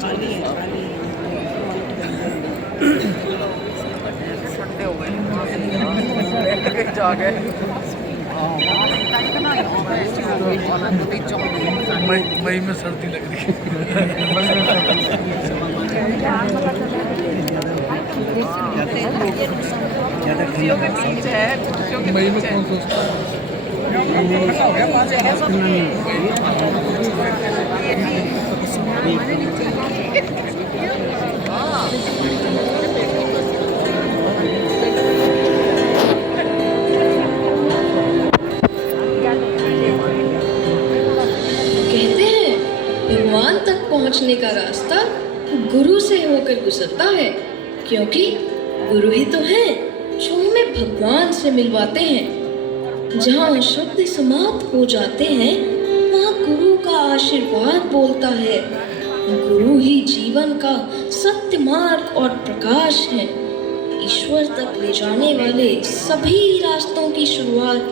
ठंडे हो गए जाके मई में सर्दी लग रही है। मई में कौन सोचता भगवान तक पहुंचने का रास्ता गुरु से होकर गुजरता है, क्योंकि गुरु ही तो हैं जो हमें भगवान से मिलवाते हैं। जहाँ शब्द समाप्त हो जाते हैं वहाँ गुरु का आशीर्वाद बोलता है। गुरु ही जीवन का सत्य मार्ग और प्रकाश है। ईश्वर तक ले जाने वाले सभी रास्तों की शुरुआत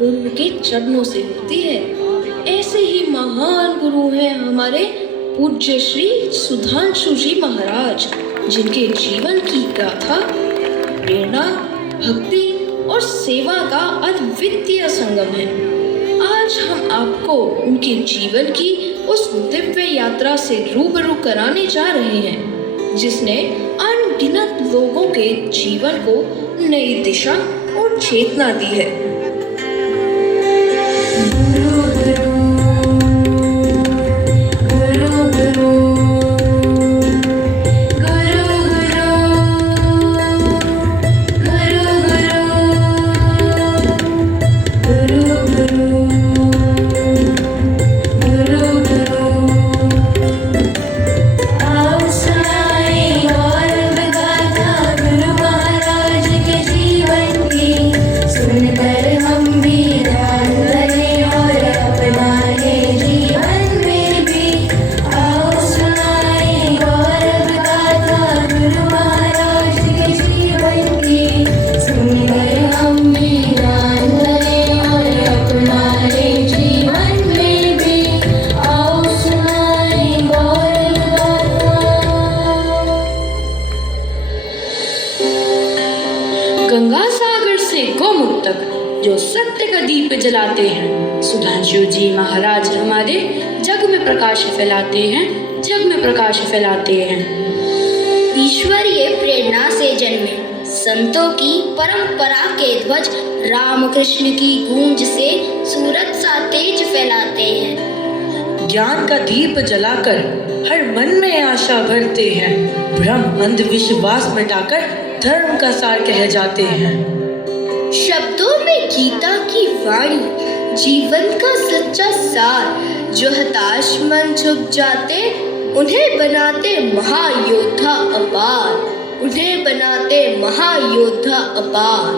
गुरु के चरणों से होती है। ऐसे ही महान गुरु हैं हमारे पूज्य श्री सुधांशु जी महाराज, जिनके जीवन की गाथा प्रेरणा, भक्ति और सेवा का अद्वितीय संगम है। आज हम आपको उनके जीवन की उस दिव्य यात्रा से रूबरू कराने जा रहे हैं, जिसने अनगिनत लोगों के जीवन को नई दिशा और चेतना दी है। गंगा सागर से गोमुख तक जो सत्य का दीप जलाते हैं, सुधांशु जी महाराज हमारे जग में प्रकाश फैलाते हैं, जग में प्रकाश फैलाते हैं। ईश्वरीय प्रेरणा से जन्मे संतों की परंपरा के ध्वज रामकृष्ण की गूंज से सूरज सा तेज फैलाते हैं। ज्ञान का दीप जलाकर हर मन में आशा भरते हैं, भ्रम अंधविश्वास मिटाकर धर्म का सार कह जाते हैं। शब्दों में गीता की वाणी, जीवन का सच्चा सार, जो हताश मन झुक जाते उन्हें बनाते महायोद्धा अपार, उन्हें बनाते महायोद्धा अपार।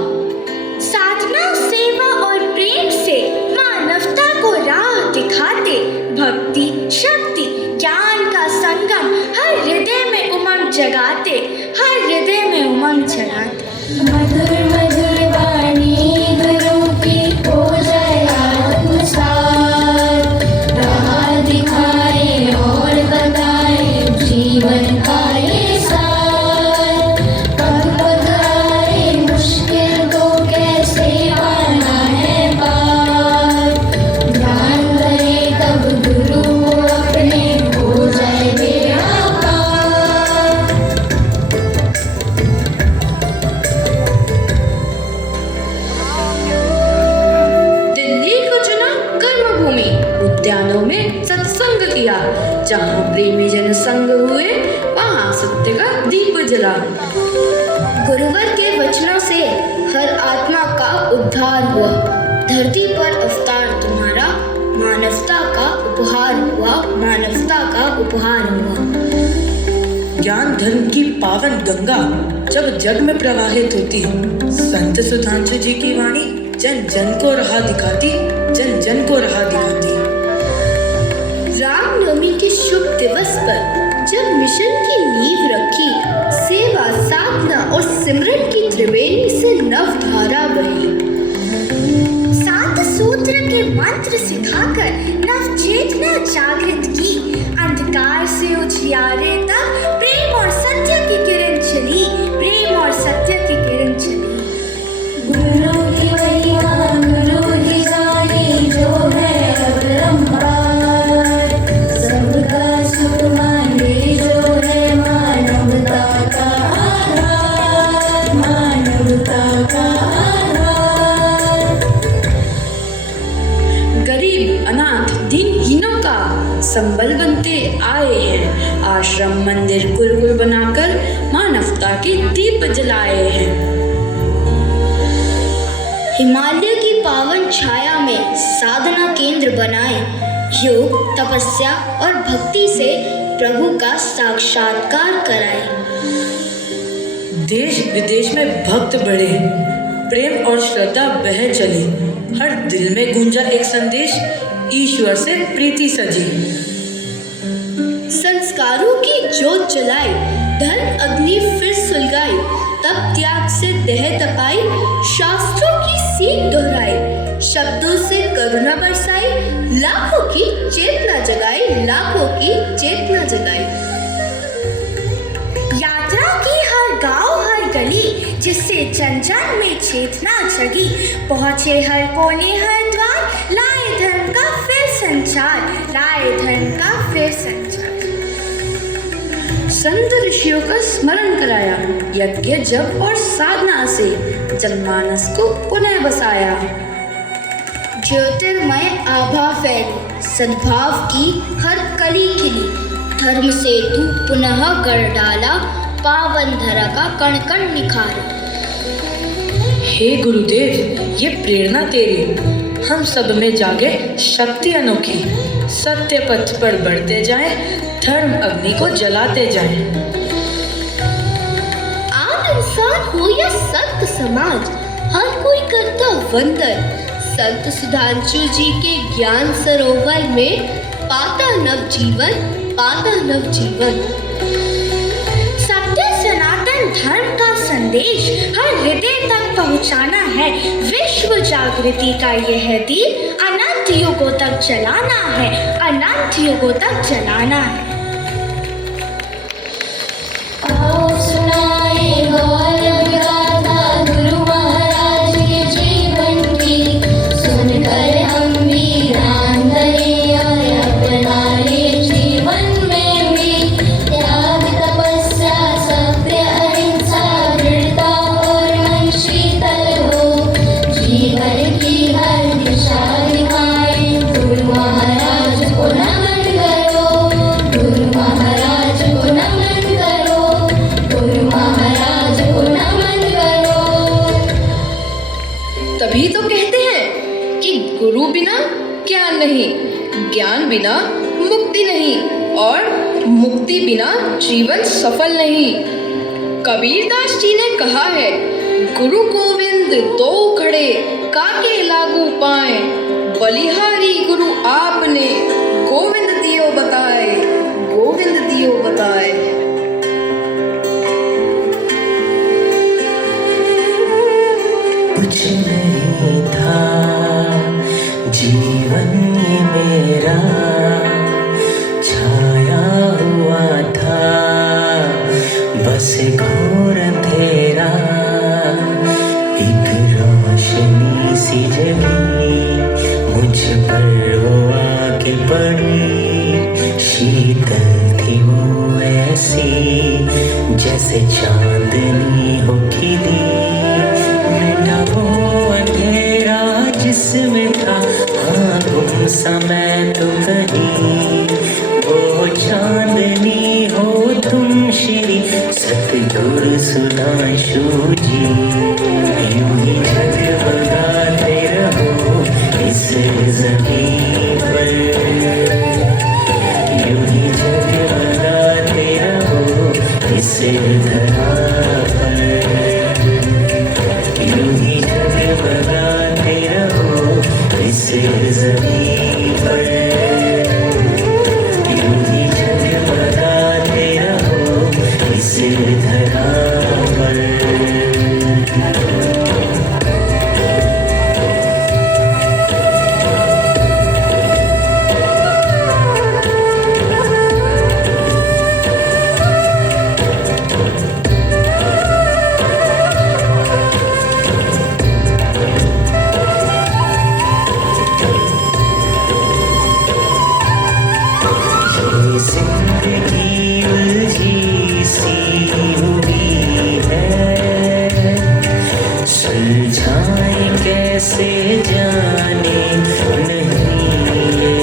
साधना, सेवा और प्रेम से मानवता को राह दिखाते, भक्ति, शक्ति, ज्ञान का संगम हर हृदय में उमंग जगाते, हर हृदय में उमंग जगाते। मधुर मधुर वाणी गुरु की हो जाए आत्मसार, राह दिखाए और बताए जीवन का ये सार। पग पग आए मुश्किल को कैसे पाना है पार, ध्यान करे तब गुरु अपने हो जाए बेआकार। उद्यानों में सत्संग किया, जहाँ प्रेमी जन संग हुए वहाँ सत्य का दीप जला। गुरुवर के वचनों से हर आत्मा का उद्धार हुआ, धरती पर अवतार तुम्हारा मानवता का उपहार हुआ, मानवता का उपहार हुआ। ज्ञान धर्म की पावन गंगा जब जग में प्रवाहित होती, संत सुधांशु जी की वाणी जन जन को राह दिखाती, जन जन को राह दिखाती। रामनवमी के शुभ दिवस पर जब मिशन की नींव रखी, सेवा, साधना और सिमरन की त्रिवेणी से नव धारा बही। सात सूत्र के मंत्र सिखाकर नव चेतना जागृत की। अंधकार से उजियारे तक प्रेम और सत्य की किरण चली, प्रेम और सत्य की किरण चली। गुरु की महिमा गुरु ही जाने, जो है अपरंपार। सबका सुख माने, जो है मानवता का आधार, मानवता का आधार। गरीब अनाथ दीनहीनों का संबल बनते आए हैं। आश्रम मंदिर गुरुकुल बनाकर मानवता के दीप जलाए हैं। हिमालय की पावन छाया में साधना केंद्र बनाए, योग तपस्या और भक्ति से प्रभु का साक्षात्कार कराए। देश विदेश में भक्त बढ़े, प्रेम और श्रद्धा बह चली। हर दिल में गूंजा एक संदेश, ईश्वर से प्रीति सजी। संस्कारों की जोत जलाई, धर्म अग्नि फिर सुलगाई। तब त्याग से देह तपाई, शास्त्रों की सीख दोहराई। शब्दों से करुणा बरसाई, लाखों की चेतना जगाई, लाखों की चेतना जगाई। यात्रा की हर गांव हर गली, जिससे जन जन में चेतना जगी। पहुंचे हर कोने हर द्वार, लाए धर्म का फिर संचार, लाए धर्म का फिर संचार। संत ऋषियों का स्मरण कराया, यज्ञ जप और साधना से जनमानस को पुनः बसाया। ज्योतिर्मय आभा फैली, सद्भाव की हर कली खिली। धर्म सेतु पुनः गढ़ डाला, पावन धरा का कण कण निखारा। हे गुरुदेव, ये प्रेरणा तेरी, हम सब में जागे शक्ति अनोखी। सत्य पथ पर बढ़ते जाएं, धर्म अग्नि को जलाते जाएं। आम इंसान हो या संत समाज, हर कोई करता वंदन। संत सुधांशु जी के ज्ञान सरोवर में पाता नव जीवन, पाता नव जीवन। सत्य सनातन धर्म का संदेश हर हृदय तक पहुंचाना है। विश्व जागृति का यह दीप अनंत युगों तक जलाना है, अनंत युगों तक जलाना है। आओ सुनाए गौरव गाथा गुरु महाराज के जीवन की। सुनकर हम भी ध्यान करें और अपनाए जीवन में भी। त्याग तपस्या सत्य अहिंसा दृढ़ता और मन शीतल हो। जीवन की हर दिशा दिखाएं, गुरु महाराज को नमन करो, गुरु महाराज को नमन करो, गुरु महाराज को नमन करो। तभी तो कहते हैं कि गुरु बिना ज्ञान नहीं, ज्ञान बिना मुक्ति नहीं और मुक्ति बिना जीवन सफल नहीं। कबीरदास जी ने कहा है, गुरु गोविंद दो खड़े काके लागू पाए। बलिहारी गुरु आपने गोविंद दियो बताए, गोविंद दियो बताए। कुछ नहीं था जीवन ये मेरा, छाया हुआ था बस घोर अंधेरा। एक रोशनी सी जगी मुझ पर वो आके पड़ी। शीतल थी वो ऐसी जैसे चांदनी हो खिली। मिटा वो अंधेरा जिसमें था, हाँ गुम समय तो कहीं। वो चांदनी हो तुम श्री सतगुरु सुधांशु जी। यूं ही जगमगाते रहो इस ज़मीं पर, यूं ही जगमगाते रहो इस धरा पर। जाने नहीं ये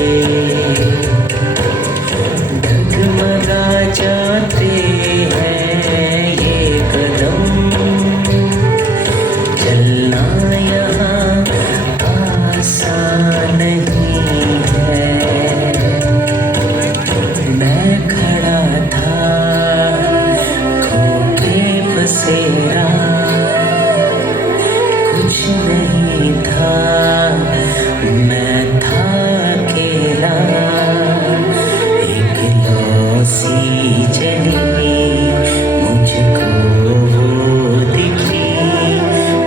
डगमगा जाते हैं ये कदम चलना यहाँ आसान नहीं है मैं खड़ा था खो के बसेरा कुछ नहीं था मैं था अकेला एक लौसी जली मुझको वो दिखी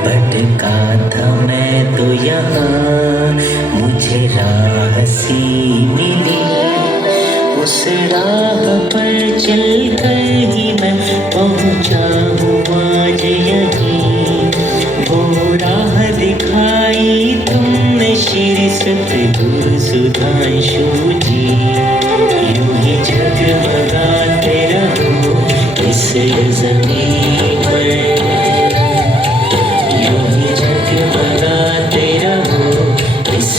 भटका था मैं तो यहाँ मुझे राह सी मिली उस राह पर चल कर ही मैं पहुँचा हूँ आज यहीं वो राह दिखाई तुमने श्री सतगुरु सुधांशु जी यूं ही जगमगाते रहो इस ज़मीन पर यूं ही जगमगाते रहो इस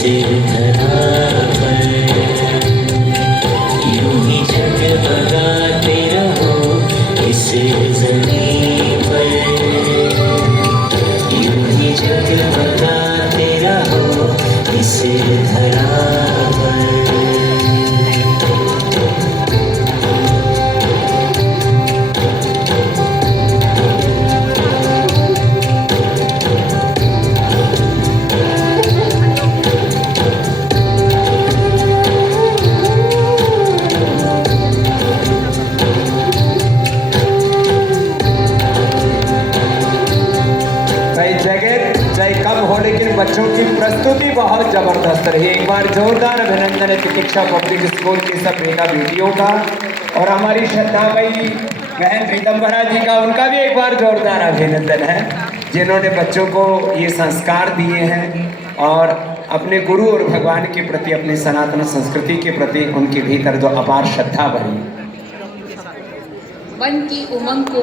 धरा पर यूं ही जगमगाते रहो इस ज़मीन पर यूं ही जगमगाते रहो इस धरा पर जय जगत जय कब हो, लेकिन बच्चों की प्रस्तुति बहुत जबरदस्त रही। एक बार जोरदार अभिनंदन है प्रतीक्षा पब्लिक स्कूल की सब बेटा बेटियों का और हमारी श्रद्धामयी बहन रीतम्बरा जी का, उनका भी एक बार जोरदार अभिनंदन है जिन्होंने बच्चों को ये संस्कार दिए हैं और अपने गुरु और भगवान के प्रति, अपनी सनातन संस्कृति के प्रति उनके भीतर जो अपार श्रद्धा भरी। वन की उमंग को